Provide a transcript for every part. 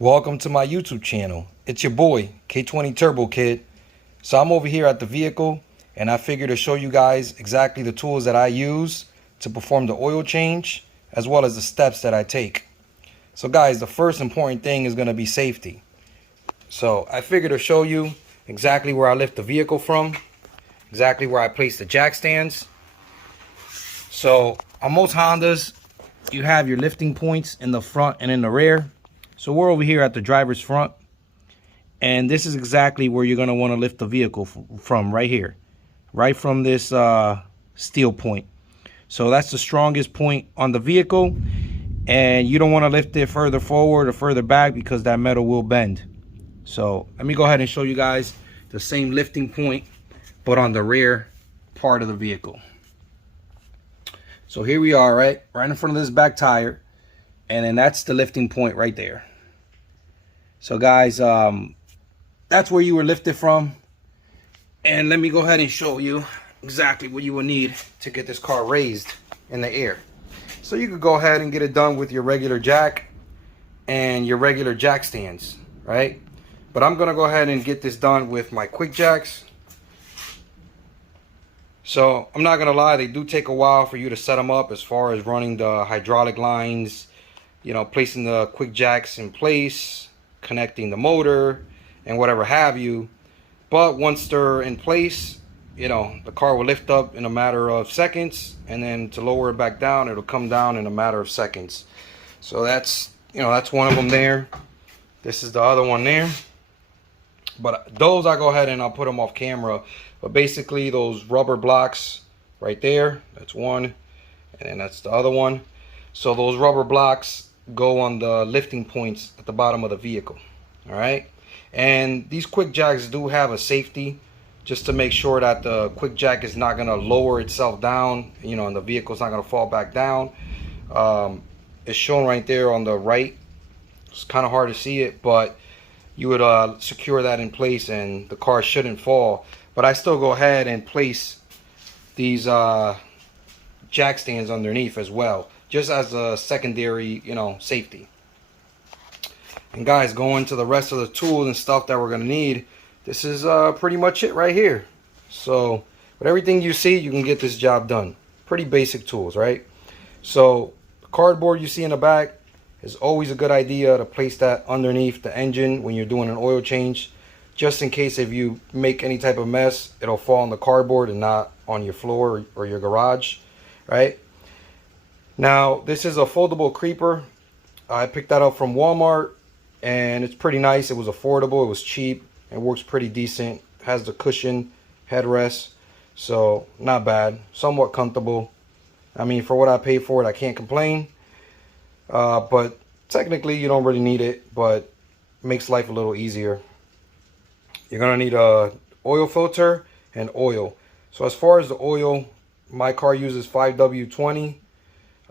Welcome to my YouTube channel. It's your boy, K20 Turbo Kid. So I'm over here at the vehicle and I figured to show you guys exactly the tools that I use to perform the oil change as well as the steps that I take. So guys, the first important thing is going to be safety. So I figured to show you exactly where I lift the vehicle from, exactly where I place the jack stands. So on most Hondas, you have your lifting points in the front and in the rear. So we're over here at the driver's front, and this is exactly where you're going to want to lift the vehicle from, right here, right from this steel point. So that's the strongest point on the vehicle, and you don't want to lift it further forward or further back because that metal will bend. So let me go ahead and show you guys the same lifting point, but on the rear part of the vehicle. So here we are, right in front of this back tire, and then that's the lifting point right there. So guys, that's where you were lifted from. And let me go ahead and show you exactly what you will need to get this car raised in the air. So you could go ahead and get it done with your regular jack and your regular jack stands, right? But I'm gonna go ahead and get this done with my quick jacks. So I'm not gonna lie, they do take a while for you to set them up as far as running the hydraulic lines, you know, placing the quick jacks in place, connecting the motor and whatever have you. But once they're in place, you know, the car will lift up in a matter of seconds, and then to lower it back down, it'll come down in a matter of seconds. So that's, you know, that's one of them there. This is the other one there. But those I go ahead and I'll put them off camera. But basically those rubber blocks right there, that's one, and then that's the other one. So those rubber blocks go on the lifting points at the bottom of the vehicle. All right, and these quick jacks do have a safety just to make sure that the quick jack is not going to lower itself down, you know, and the vehicle's not going to fall back down. It's shown right there on the right. It's kind of hard to see it, but you would secure that in place and the car shouldn't fall. But I still go ahead and place these jack stands underneath as well, just as a secondary, you know, safety. And guys, going to the rest of the tools and stuff that we're gonna need, this is pretty much it right here. So with everything you see, you can get this job done. Pretty basic tools, right? So the cardboard you see in the back is always a good idea to place that underneath the engine when you're doing an oil change, just in case if you make any type of mess, it'll fall on the cardboard and not on your floor or your garage, right? Now, this is a foldable creeper. I picked that up from Walmart, and it's pretty nice. It was affordable, it was cheap, it works pretty decent. It has the cushion headrest, so not bad, somewhat comfortable. I mean, for what I paid for it, I can't complain. But technically, you don't really need it, but it makes life a little easier. You're gonna need a oil filter and oil. So as far as the oil, my car uses 5W20.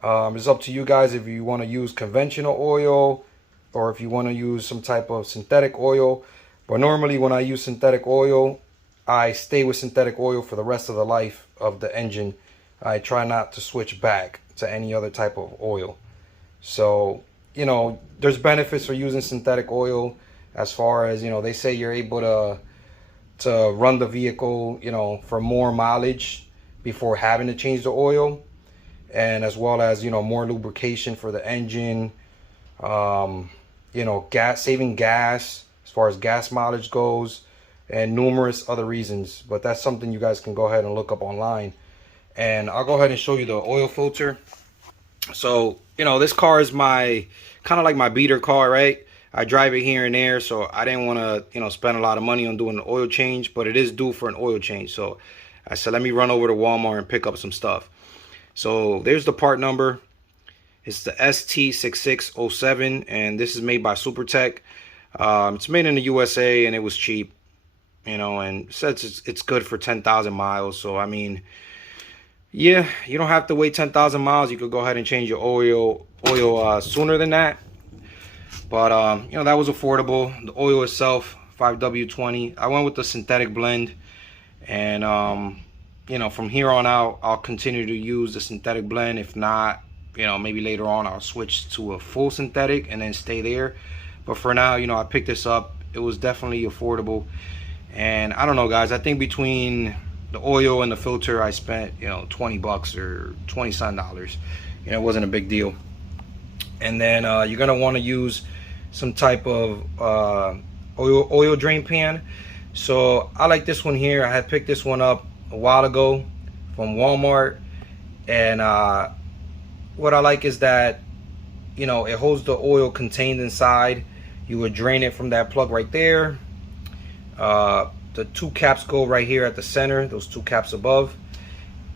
It's up to you guys if you want to use conventional oil or if you want to use some type of synthetic oil. But normally when I use synthetic oil, I stay with synthetic oil for the rest of the life of the engine. I try not to switch back to any other type of oil. So, you know, there's benefits for using synthetic oil as far as, you know, they say you're able to run the vehicle, you know, for more mileage before having to change the oil. And as well as, you know, more lubrication for the engine, you know, saving gas as far as gas mileage goes, and numerous other reasons. But that's something you guys can go ahead and look up online. And I'll go ahead and show you the oil filter. So, you know, this car is my kind of like my beater car, right? I drive it here and there, so I didn't want to, you know, spend a lot of money on doing an oil change, but it is due for an oil change. So I said, let me run over to Walmart and pick up some stuff. So there's the part number. It's the ST6607, and this is made by Supertech. It's made in the USA, and it was cheap, you know, and it says it's good for 10,000 miles. So I mean, yeah, you don't have to wait 10,000 miles. You could go ahead and change your oil sooner than that. But you know, that was affordable. The oil itself, 5W20. I went with the synthetic blend, and you know, from here on out, I'll continue to use the synthetic blend. If not, you know, maybe later on I'll switch to a full synthetic and then stay there. But for now, you know, I picked this up. It was definitely affordable. And I don't know, guys, I think between the oil and the filter, I spent, you know, 20 bucks or 20 some dollars. You know, it wasn't a big deal. And then you're gonna want to use some type of oil drain pan. So I like this one here. I had picked this one up a while ago from Walmart. And what I like is that, you know, it holds the oil contained inside. You would drain it from that plug right there. The two caps go right here at the center, those two caps above,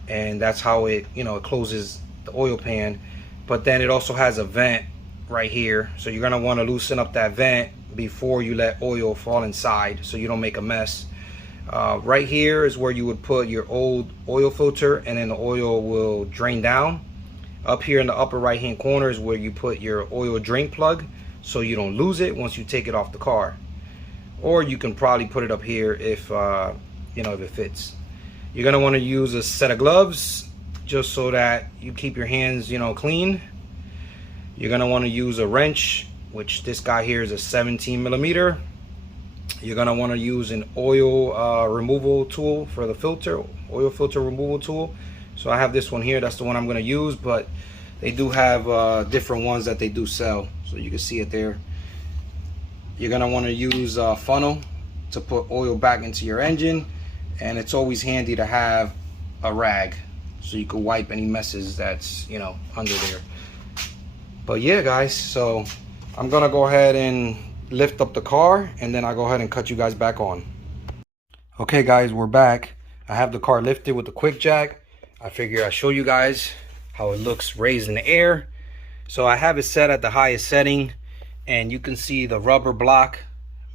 and that's how it, you know, it closes the oil pan. But then it also has a vent right here, so you're gonna want to loosen up that vent before you let oil fall inside, so you don't make a mess. Right here is where you would put your old oil filter, and then the oil will drain down. Up here in the upper right hand corner is where you put your oil drain plug, so you don't lose it once you take it off the car. Or you can probably put it up here if you know, if it fits. You're gonna want to use a set of gloves just so that you keep your hands, you know, clean. You're gonna want to use a wrench, which this guy here is a 17 millimeter. You're gonna want to use an oil removal tool for the filter, oil filter removal tool. So I have this one here. That's the one I'm gonna use, but they do have different ones that they do sell, so you can see it there. You're gonna want to use a funnel to put oil back into your engine, and it's always handy to have a rag so you can wipe any messes that's, you know, under there. But yeah, guys, so I'm gonna go ahead and lift up the car, and then I'll go ahead and cut you guys back on. Okay, guys, we're back. I have the car lifted with the quick jack. I figure I'll show you guys how it looks raised in the air. So I have it set at the highest setting, and you can see the rubber block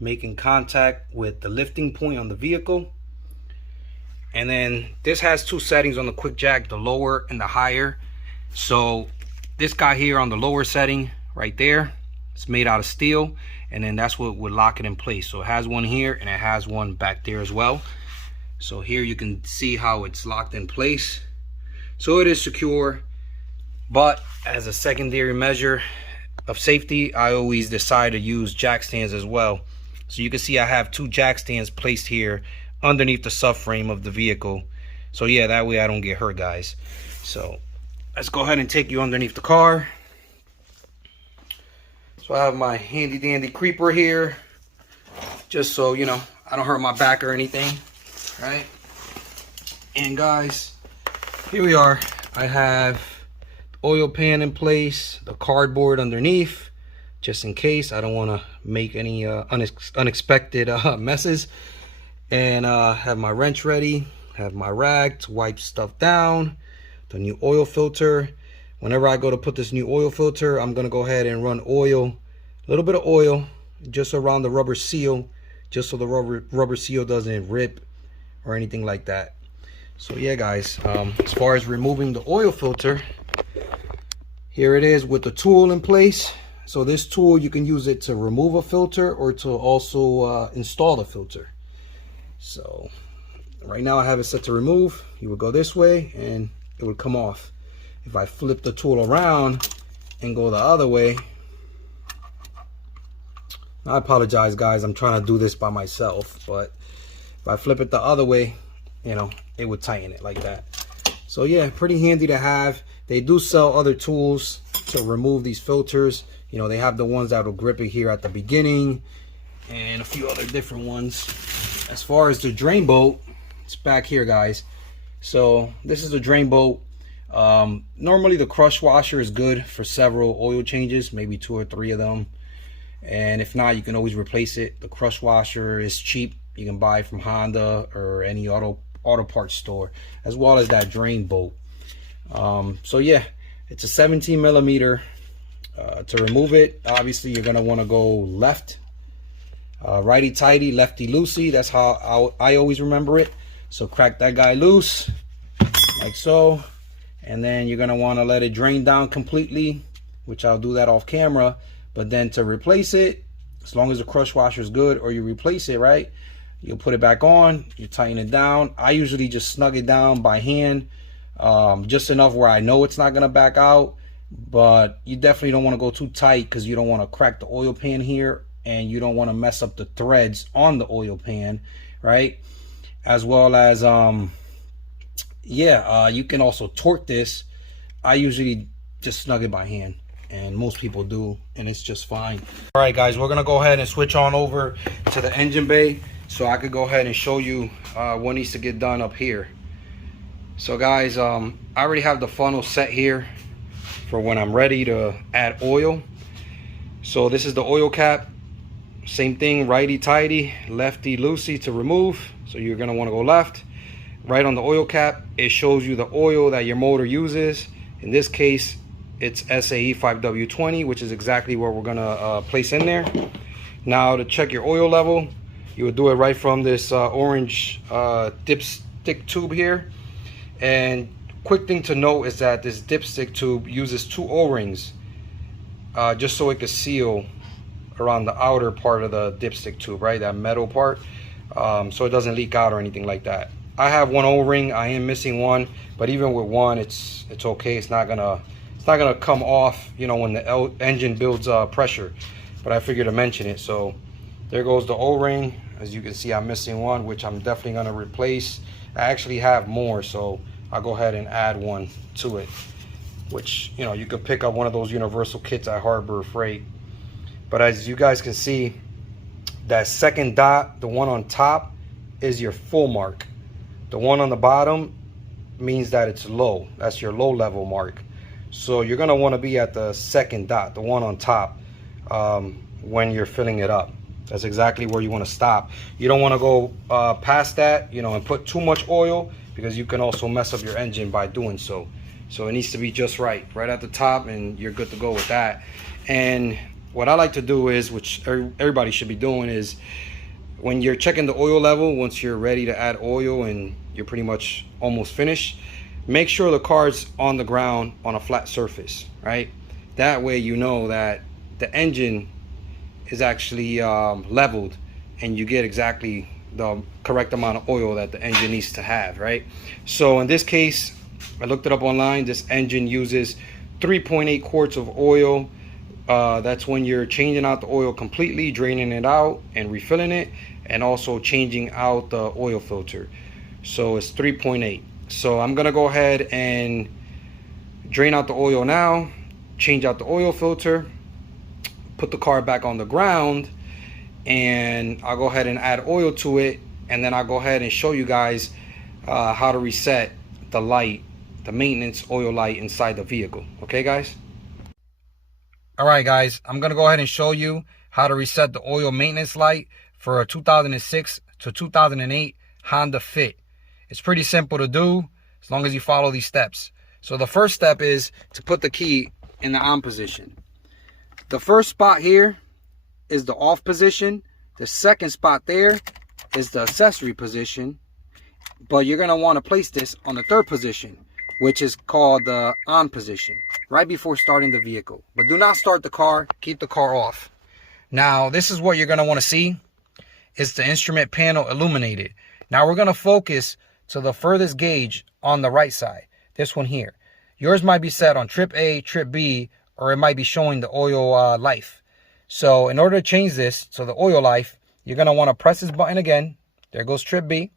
making contact with the lifting point on the vehicle. And then this has two settings on the quick jack, the lower and the higher. So this guy here on the lower setting right there, it's made out of steel, and then that's what would lock it in place. So it has one here and it has one back there as well. So here you can see how it's locked in place. So it is secure, but as a secondary measure of safety, I always decide to use jack stands as well. So you can see I have two jack stands placed here underneath the subframe of the vehicle. So yeah, that way I don't get hurt, guys. So let's go ahead and take you underneath the car. So I have my handy dandy creeper here, just so, you know, I don't hurt my back or anything, right? And guys, here we are. I have oil pan in place, the cardboard underneath, just in case I don't want to make any unexpected messes. And have my wrench ready, have my rag to wipe stuff down, the new oil filter. Whenever I go to put this new oil filter, I'm gonna go ahead and run oil, a little bit of oil just around the rubber seal, just so the rubber seal doesn't rip or anything like that. So yeah, guys, as far as removing the oil filter, here it is with the tool in place. So this tool, you can use it to remove a filter or to also install the filter. So right now I have it set to remove. You would go this way and it would come off. If I flip the tool around and go the other way, I apologize, guys, I'm trying to do this by myself, but if I flip it the other way, you know, it would tighten it like that. So yeah, pretty handy to have. They do sell other tools to remove these filters. You know, they have the ones that will grip it here at the beginning and a few other different ones. As far as the drain bolt, it's back here, guys. So this is the drain bolt. Normally the crush washer is good for several oil changes, maybe 2 or 3 of them. And if not, you can always replace it. The crush washer is cheap. You can buy it from Honda or any auto parts store, as well as that drain bolt. So yeah, it's a 17 millimeter. To remove it, obviously you're gonna want to go left, righty tighty, lefty loosey. That's how I always remember it. So crack that guy loose like so, and then you're gonna want to let it drain down completely, which I'll do that off camera. But then to replace it, as long as the crush washer is good, or you replace it, right, you'll put it back on, you tighten it down. I usually just snug it down by hand, just enough where I know it's not gonna back out. But you definitely don't want to go too tight, because you don't want to crack the oil pan here and you don't want to mess up the threads on the oil pan, right? As well as you can also torque this. I usually just snug it by hand, and most people do, and it's just fine. All right, guys, we're gonna go ahead and switch on over to the engine bay so I could go ahead and show you what needs to get done up here. So guys, I already have the funnel set here for when I'm ready to add oil. So this is the oil cap. Same thing, righty tighty, lefty loosey to remove. So you're gonna want to go left. Right on the oil cap, it shows you the oil that your motor uses. In this case, it's SAE 5W20, which is exactly what we're gonna place in there. Now to check your oil level, you would do it right from this orange dipstick tube here. And quick thing to note is that this dipstick tube uses 2 O-rings just so it could seal around the outer part of the dipstick tube, right? That metal part, so it doesn't leak out or anything like that. I have 1 O-ring. I am missing 1, but even with 1, it's okay. It's not gonna come off, you know, when the engine builds pressure. But I figured to mention it. So there goes the O-ring. As you can see, I'm missing 1, which I'm definitely gonna replace. I actually have more, so I'll go ahead and add 1 to it, which, you know, you could pick up one of those universal kits at Harbor Freight. But as you guys can see, that second dot, the one on top, is your full mark. The one on the bottom means that it's low. That's your low level mark. So you're gonna want to be at the second dot, the one on top, when you're filling it up. That's exactly where you want to stop. You don't want to go past that, you know, and put too much oil, because you can also mess up your engine by doing so. So it needs to be just right at the top, and you're good to go with that. And what I like to do is, which everybody should be doing, is when you're checking the oil level, once you're ready to add oil and you're pretty much almost finished, make sure the car's on the ground on a flat surface, right? That way you know that the engine is actually leveled, and you get exactly the correct amount of oil that the engine needs to have, right? So in this case, I looked it up online. This engine uses 3.8 quarts of oil. That's when you're changing out the oil completely, draining it out and refilling it, and also changing out the oil filter. So it's 3.8. So I'm gonna go ahead and drain out the oil now, change out the oil filter, put the car back on the ground, and I'll go ahead and add oil to it, and then I'll go ahead and show you guys how to reset the light, the maintenance oil light inside the vehicle. Okay, guys? All right, guys, I'm gonna go ahead and show you how to reset the oil maintenance light for a 2006 to 2008 Honda Fit. It's pretty simple to do as long as you follow these steps. So the first step is to put the key in the on position. The first spot here is the off position. The second spot there is the accessory position, but you're gonna want to place this on the third position, which is called the on position, right before starting the vehicle. But do not start the car, keep the car off. Now, this is what you're gonna want to see. It's the instrument panel illuminated. Now we're gonna focus to the furthest gauge on the right side, this one here. Yours might be set on trip A, trip B, or it might be showing the oil life. So in order to change this to the oil life, you're gonna wanna press this button again. There goes trip B,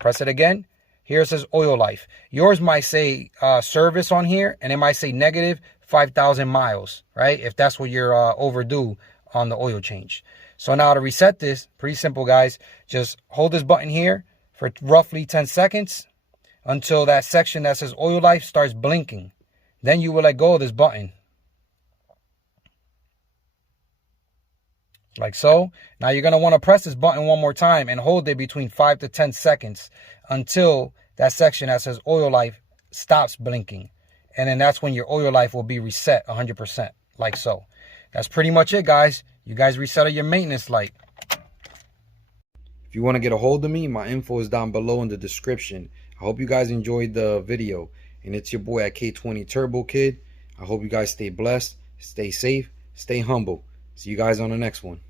press it again. Here it says oil life. Yours might say service on here, and it might say negative 5,000 miles, right? If that's what you're overdue on the oil change. So now to reset this, pretty simple, guys. Just hold this button here for roughly 10 seconds until that section that says oil life starts blinking. Then you will let go of this button. Like so. Now you're going to want to press this button one more time and hold it between 5 to 10 seconds until that section that says oil life stops blinking. And then that's when your oil life will be reset 100%, like so. That's pretty much it, guys. You guys resetted your maintenance light. If you want to get a hold of me, my info is down below in the description. I hope you guys enjoyed the video. And it's your boy at K20 Turbo Kid. I hope you guys stay blessed, stay safe, stay humble. See you guys on the next one.